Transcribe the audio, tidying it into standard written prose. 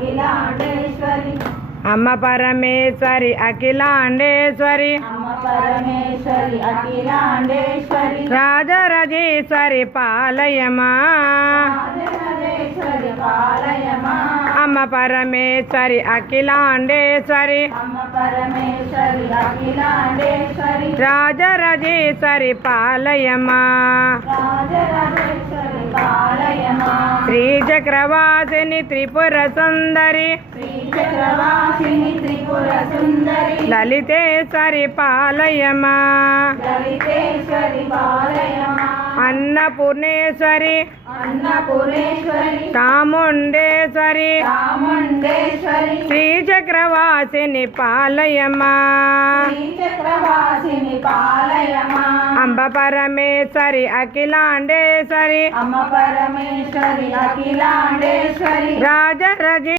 అఖిలాండేశ్వరి అమ్మ పరమేశ్వరి అఖిలాండేశ్వరి అమ్మ పరమేశ్వరి అఖిలాండేశ్వరి రాజరాజేశ్వరి పాలయమా రాజరాజేశ్వరి పాలయమా అమ్మ పరమేశ్వరి అఖిలాండేశ్వరి అమ్మ పరమేశ్వరి అఖిలాండేశ్వరి రాజరాజేశ్వరి పాలయమా రాజరాజేశ్వరి పాలయమా శ్రీచక్రవాసిని త్రిపుర సుందరి శ్రీచక్రవాసిని త్రిపుర సుందరి లలితేశ్వరి పాలయమా లలితేశ్వరి పాలయమా అన్నపూర్ణేశ్వరి అన్నపూర్ణేశ్వరి చాముండేశ్వరి చాముండేశ్వరి శ్రీచక్రవాసిని పాలయమా శ్రీచక్రవాసిని పాలయమా అంబ పరమేశ్వరి అఖిలాండేశ్వరి అమ్మ పరమేశ్వరి అఖిలాండేశ్వరి రాజరాజే